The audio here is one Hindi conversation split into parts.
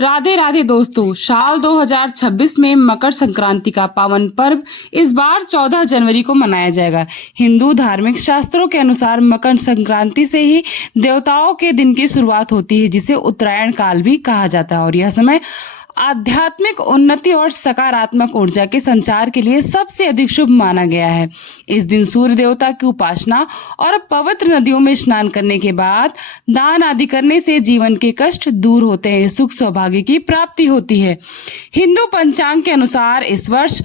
राधे राधे दोस्तों, साल 2026 में मकर संक्रांति का पावन पर्व इस बार 14 जनवरी को मनाया जाएगा। हिंदू धार्मिक शास्त्रों के अनुसार मकर संक्रांति से ही देवताओं के दिन की शुरुआत होती है, जिसे उत्तरायण काल भी कहा जाता है। और यह समय आध्यात्मिक उन्नति और सकारात्मक ऊर्जा के संचार के लिए सबसे अधिक शुभ माना गया है। इस दिन सूर्य देवता की उपासना और पवित्र नदियों में स्नान करने के बाद दान आदि करने से जीवन के कष्ट दूर होते हैं, सुख सौभाग्य की प्राप्ति होती है। हिंदू पंचांग के अनुसार इस वर्ष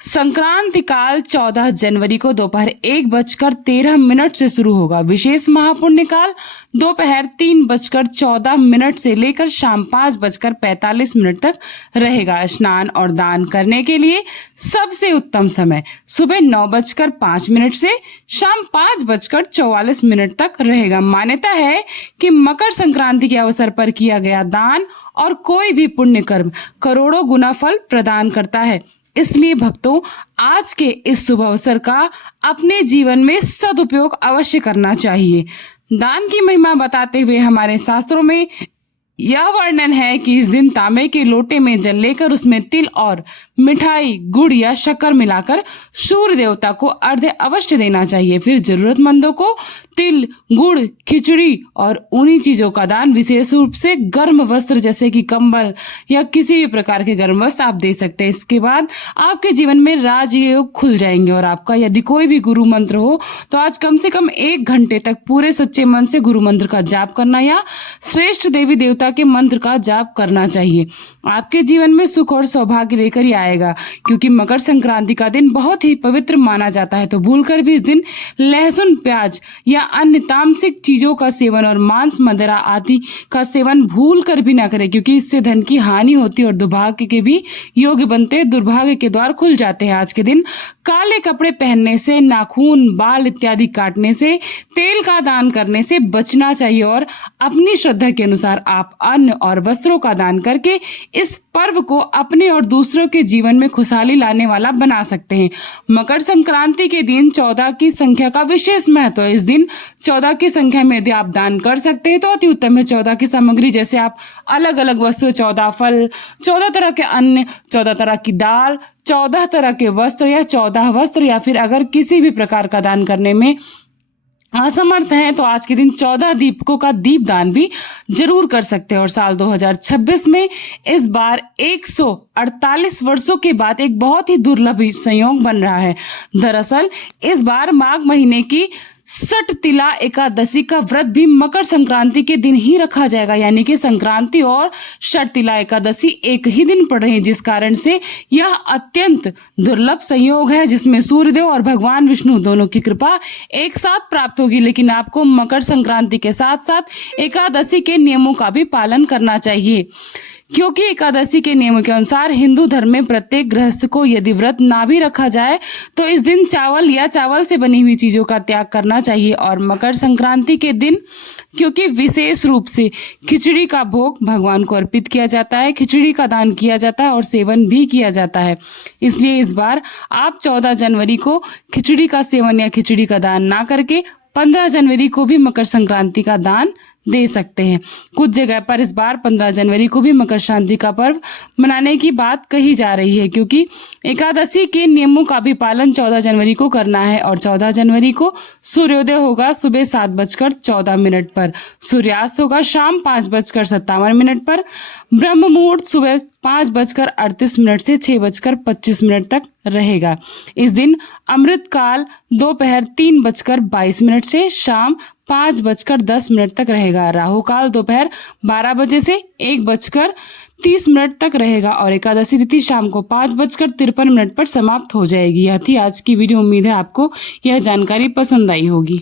संक्रांति काल 14 जनवरी को दोपहर 1:13 से शुरू होगा। विशेष महापुण्य काल दोपहर 3:14 से लेकर शाम 5:45 तक रहेगा। स्नान और दान करने के लिए सबसे उत्तम समय सुबह 9:05 से शाम 5:44 तक रहेगा। मान्यता है कि मकर संक्रांति के अवसर पर किया गया दान और कोई भी पुण्य कर्म करोड़ों गुना फल प्रदान करता है। इसलिए भक्तों, आज के इस शुभ अवसर का अपने जीवन में सदुपयोग अवश्य करना चाहिए। दान की महिमा बताते हुए हमारे शास्त्रों में यह वर्णन है कि इस दिन तांबे के लोटे में जल लेकर उसमें तिल और मिठाई, गुड़ या शक्कर मिलाकर सूर्य देवता को अर्घ्य अवश्य देना चाहिए। फिर जरूरतमंदों को तिल, गुड़, खिचड़ी और उन्हीं चीजों का दान, विशेष रूप से गर्म वस्त्र जैसे कि कंबल या किसी भी प्रकार के गर्म वस्त्र आप दे सकते हैं। इसके बाद आपके जीवन में राजयोग खुल जाएंगे। और आपका यदि कोई भी गुरु मंत्र हो तो आज कम से कम 1 घंटे तक पूरे सच्चे मन से गुरु मंत्र का जाप करना या श्रेष्ठ देवी देवता के मंत्र का जाप करना चाहिए। आपके जीवन में सुख और सौभाग्य लेकर ही आएगा, क्योंकि मकर संक्रांति का दिन बहुत ही पवित्र माना जाता है। तो भूलकर भी इस दिन लहसुन, प्याज या अन्य तामसिक चीजों का सेवन और मांस, मदिरा आदि का सेवन भूल कर भी ना करें, क्योंकि इससे धन की हानि होती है और दुर्भाग्य के भी योग बनते हैं, दुर्भाग्य के द्वार खुल जाते हैं। आज के दिन काले कपड़े पहनने से, नाखून, बाल इत्यादि काटने से, तेल का दान करने से बचना चाहिए और अपनी श्रद्धा के अनुसार आप अन्न और वस्त्रों का दान करके इस पर्व को अपने और दूसरों के जीवन में खुशहाली लाने वाला बना सकते हैं। मकर संक्रांति के दिन 14 की संख्या का विशेष महत्व है। इस दिन 14 की संख्या में यदि आप दान कर सकते हैं तो अति उत्तम है। 14 की सामग्री जैसे आप अलग अलग वस्तु, 14 फल, 14 तरह के अन्न, 14 तरह की दाल, 14 तरह के वस्त्र या 14 वस्त्र, या फिर अगर किसी भी प्रकार का दान करने में असमर्थ हैं तो आज के दिन 14 दीपकों का दीप दान भी जरूर कर सकते हैं। और साल 2026 में इस बार 148 वर्षों के बाद एक बहुत ही दुर्लभ संयोग बन रहा है। दरअसल इस बार माघ महीने की सटतिला एकादशी का व्रत भी मकर संक्रांति के दिन ही रखा जाएगा, यानी कि संक्रांति और सटतिला एकादशी एक ही दिन पड़ रहे हैं, जिस कारण से यह अत्यंत दुर्लभ संयोग है, जिसमें सूर्यदेव और भगवान विष्णु दोनों की कृपा एक साथ प्राप्त होगी। लेकिन आपको मकर संक्रांति के साथ साथ एकादशी के नियमों का भी पालन करना चाहिए, क्योंकि एकादशी के नियमों के अनुसार हिंदू धर्म में प्रत्येक गृहस्थ को यदि व्रत ना भी रखा जाए तो इस दिन चावल या चावल से बनी हुई चीजों का त्याग करना चाहिए। और मकर संक्रांति के दिन क्योंकि विशेष रूप से खिचड़ी का भोग भगवान को अर्पित किया जाता है, खिचड़ी का दान किया जाता है और सेवन भी किया जाता है, इसलिए इस बार आप 14 जनवरी को खिचड़ी का सेवन या खिचड़ी का दान ना करके 15 जनवरी को भी मकर संक्रांति का दान दे सकते हैं। कुछ जगह पर इस बार 15 जनवरी को भी मकर संक्रांति का पर्व मनाने की बात कही जा रही है, क्योंकि एकादशी के नियमों का भी पालन 14 जनवरी को करना है। और 14 जनवरी को सूर्योदय होगा सुबह 7:14 पर, सूर्यास्त होगा शाम 5:57 पर, ब्रह्म मुहूर्त सुबह 5:38 से 6:25 तक रहेगा। इस दिन अमृत काल दोपहर 3:22 से शाम 5:10 तक रहेगा। राहु काल दोपहर 12 बजे से 1:30 तक रहेगा और एकादशी तिथि शाम को 5:53 पर समाप्त हो जाएगी। यह थी आज की वीडियो। उम्मीद है आपको यह जानकारी पसंद आई होगी।